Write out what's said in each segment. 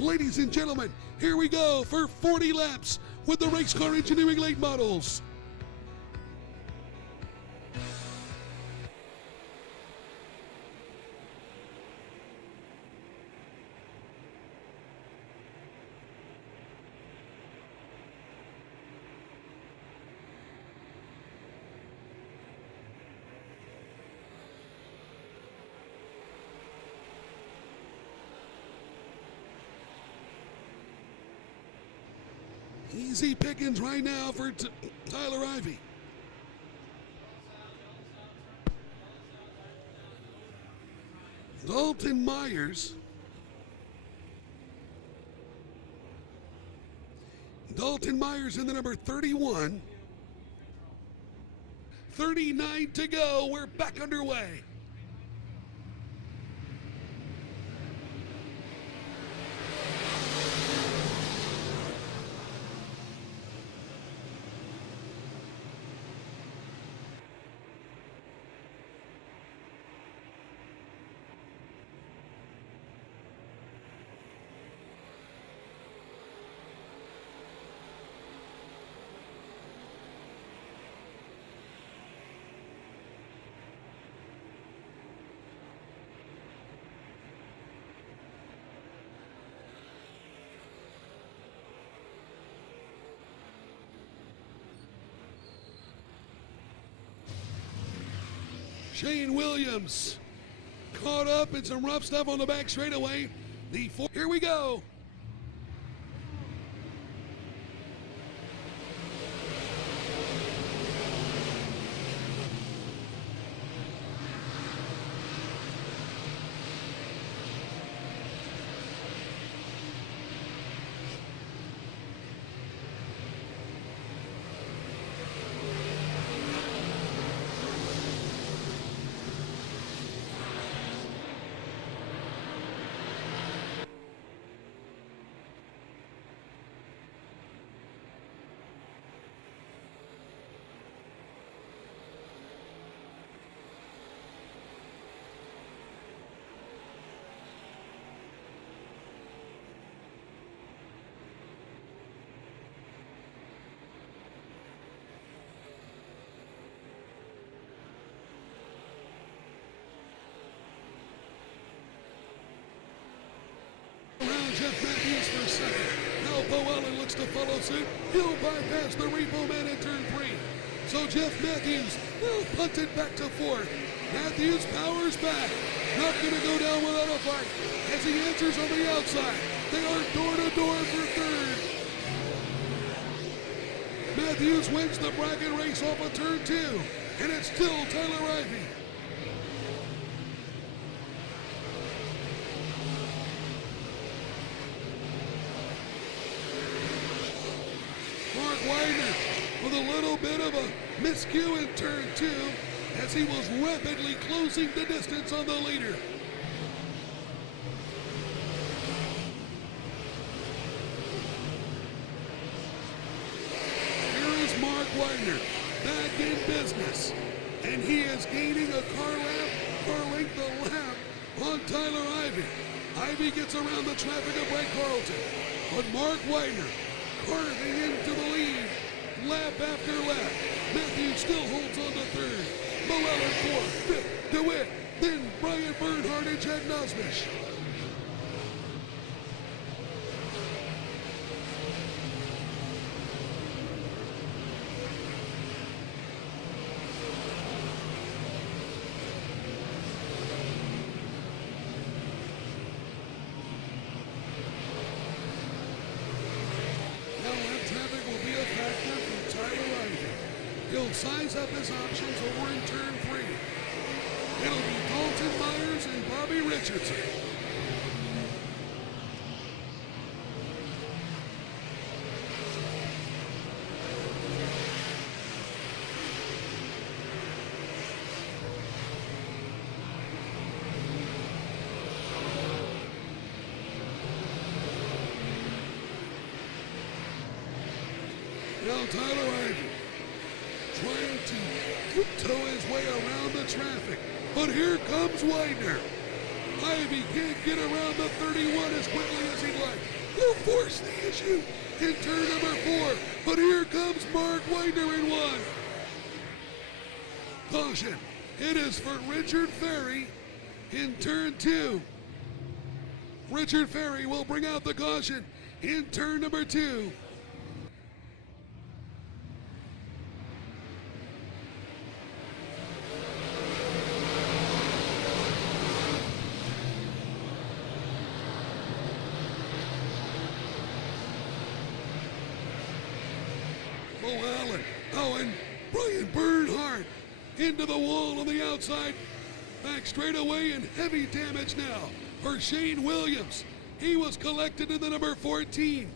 Ladies and gentlemen, here we go for 40 laps with the Race Car Engineering late models. Easy pickings right now for Tyler Ivey. Dalton Myers. Dalton Myers in the number 31. 39 to go. We're back underway. Shane Williams caught up in some rough stuff on the back straightaway. Here we go. Jeff Matthews for second. Now Bo Allen looks to follow suit. He'll bypass the repo man in turn 3. So Jeff Matthews will punt it back to fourth. Matthews powers back. Not going to go down without a fight as he answers on the outside. They are door to door for third. Matthews wins the bracket race off of turn 2. And it's still Tyler Ivey. Widener with a little bit of a miscue in turn 2 as he was rapidly closing the distance on the leader. Here is Mark Widener back in business, and he is gaining a car length of lap on Tyler Ivey. Ivey gets around the traffic of Brett Carlton, but Mark Widener carving into the lead, lap after lap. Matthews still holds on to third. Llewellyn fourth, fifth, DeWitt, then Brian Bernhardt and Jack Nosmish. He'll size up his options over in turn 3. It'll be Dalton Myers and Bobby Richardson. Now Tyler Ivey trying to tiptoe his way around the traffic. But here comes Widener. Ivy can't get around the 31 as quickly as he'd like. Will force the issue in turn number 4. But here comes Mark Widener in 1. Caution. It is for Richard Ferry in turn 2. Richard Ferry will bring out the caution in turn number 2. Bo Allen. Oh, and Brian Bernhardt into the wall on the outside. Back straight away and heavy damage now for Shane Williams. He was collected in the number 14.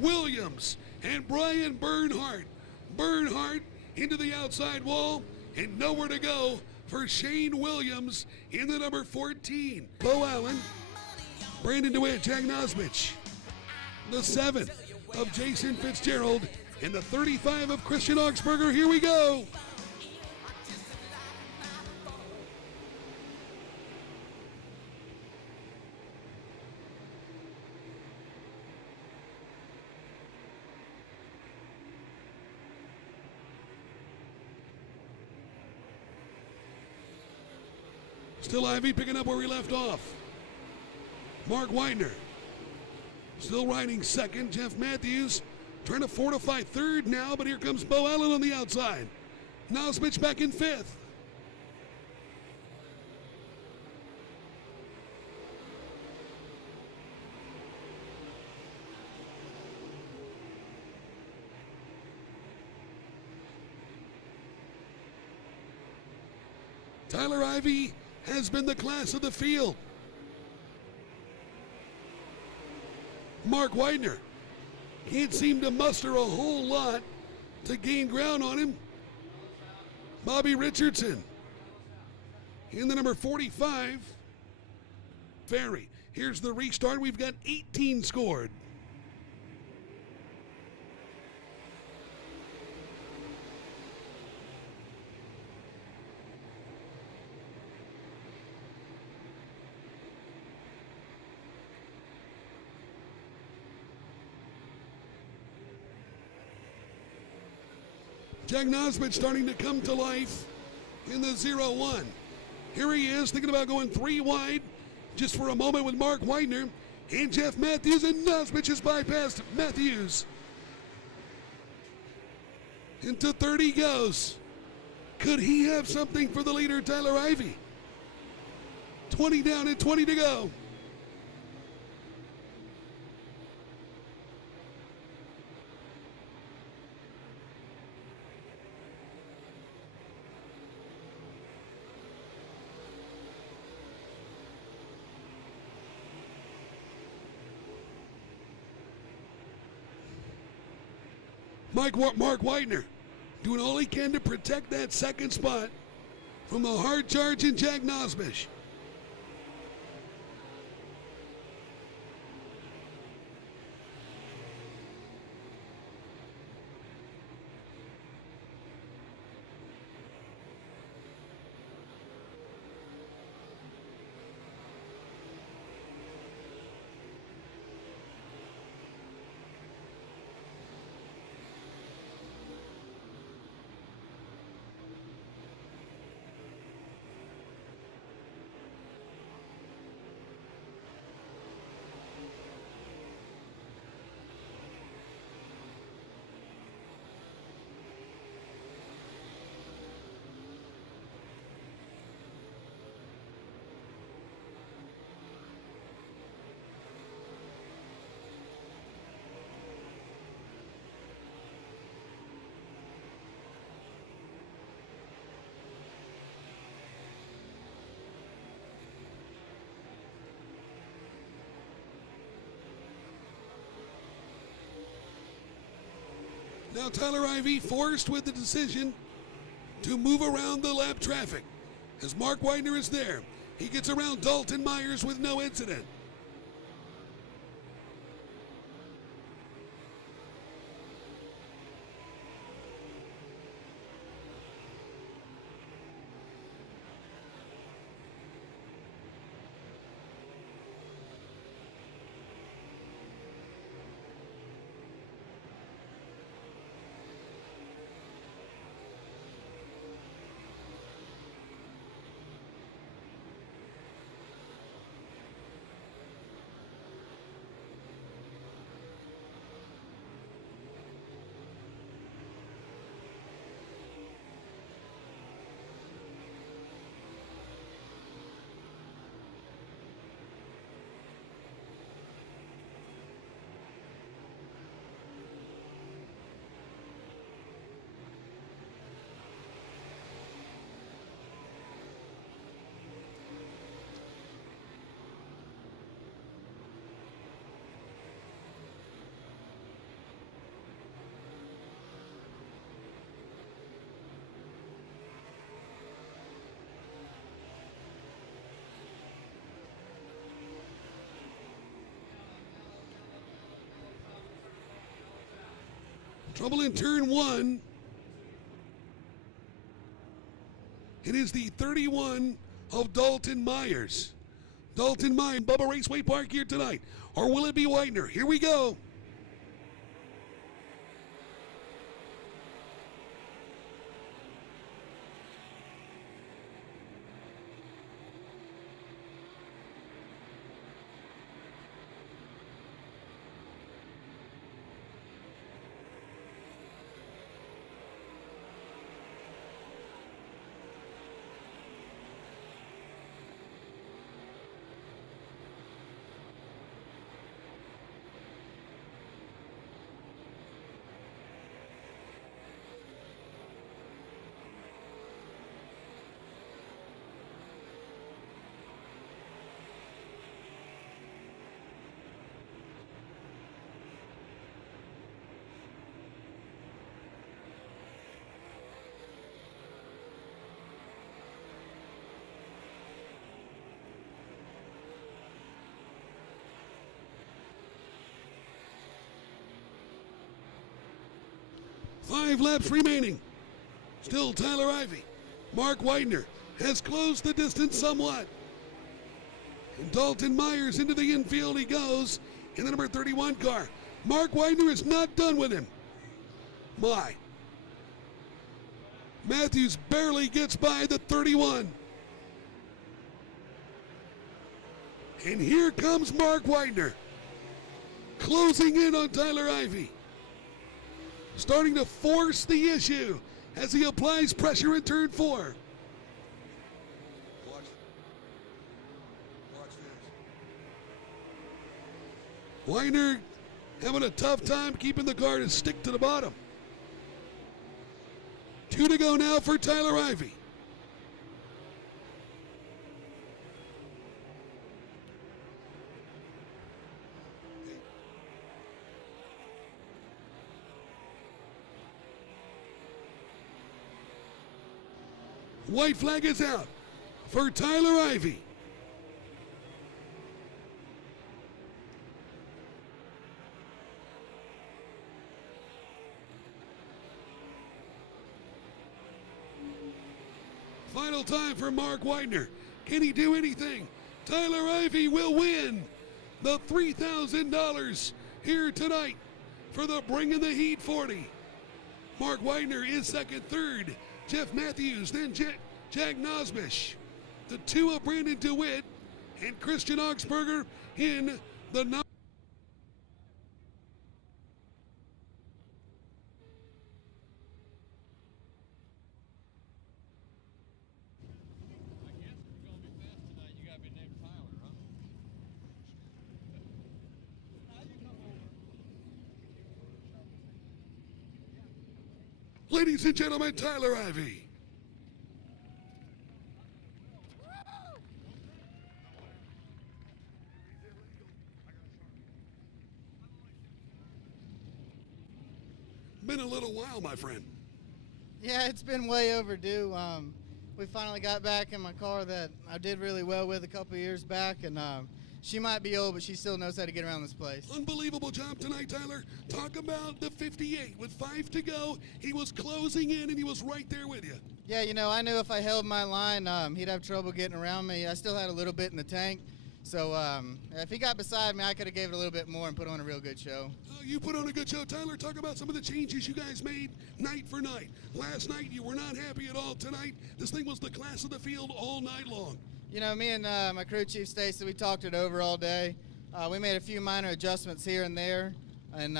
Williams and Brian Bernhardt. Bernhardt into the outside wall and nowhere to go for Shane Williams in the number 14. Bo Allen, Brandon DeWitt, Jack Nosmich. The 7th of Jason Fitzgerald and the 35 of Christian Augsburger. Here we go. Still Ivy picking up where we left off. Mark Widener still riding second. Jeff Matthews trying to fortify third now, but here comes Bo Allen on the outside. Nosmich back in 5th. Tyler Ivy has been the class of the field. Mark Widener can't seem to muster a whole lot to gain ground on him. Bobby Richardson in the number 45. Ferry. Here's the restart. We've got 18 scored. Jack Nosmich starting to come to life in the 0-1. Here he is thinking about going 3 wide just for a moment with Mark Widener and Jeff Matthews, and Nosmich has bypassed Matthews. Into 30 goes. Could he have something for the leader, Tyler Ivy? 20 down and 20 to go. Mark Widener doing all he can to protect that second spot from the hard charge in Jack Nosmich. Now Tyler Ivy forced with the decision to move around the lap traffic as Mark Widener is there. He gets around Dalton Myers with no incident. Trouble in turn one. It is the 31 of Dalton Myers. Dalton Myers, Bubba Raceway Park here tonight. Or will it be Whitener? Here we go. Five laps remaining. Still Tyler Ivey. Mark Whitener has closed the distance somewhat. And Dalton Myers into the infield he goes in the number 31 car. Mark Whitener is not done with him. My. Matthews barely gets by the 31. And here comes Mark Whitener. Closing in on Tyler Ivey. Starting to force the issue as he applies pressure in turn four. Watch this. Whitener having a tough time keeping the car to stick to the bottom. 2 to go now for Tyler Ivey. White flag is out for Tyler Ivey. Final time for Mark Whitener. Can he do anything? Tyler Ivey will win the $3,000 here tonight for the Bring in the Heat 40. Mark Whitener is second, third. Jeff Matthews, then Jack Nosbish. The two of Brandon DeWitt and Christian Augsburger in the number. I guess if you're going to be fast tonight, you got to be named Tyler, huh? Now you come over. Ladies and gentlemen, Tyler Ivey. Been a little while, my friend. Yeah, it's been way overdue. We finally got back in my car that I did really well with a couple years back, and she might be old, but she still knows how to get around this place. Unbelievable job tonight, Tyler. Talk about the 58. With 5 to go, he was closing in, and he was right there with you. Yeah, you know, I knew if I held my line, he'd have trouble getting around me. I still had a little bit in the tank. So if he got beside me, I could have gave it a little bit more and put on a real good show. You put on a good show. Tyler, talk about some of the changes you guys made night for night. Last night, you were not happy at all. Tonight, this thing was the class of the field all night long. You know, me and my crew chief, Stacy, we talked it over all day. We made a few minor adjustments here and there, and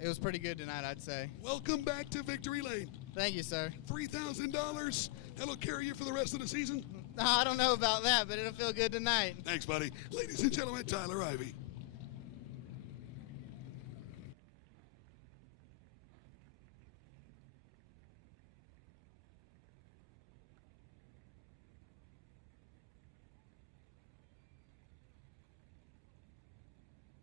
it was pretty good tonight, I'd say. Welcome back to Victory Lane. Thank you, sir. $3,000. That'll carry you for the rest of the season? I don't know about that, but it'll feel good tonight. Thanks, buddy. Ladies and gentlemen, Tyler Ivey.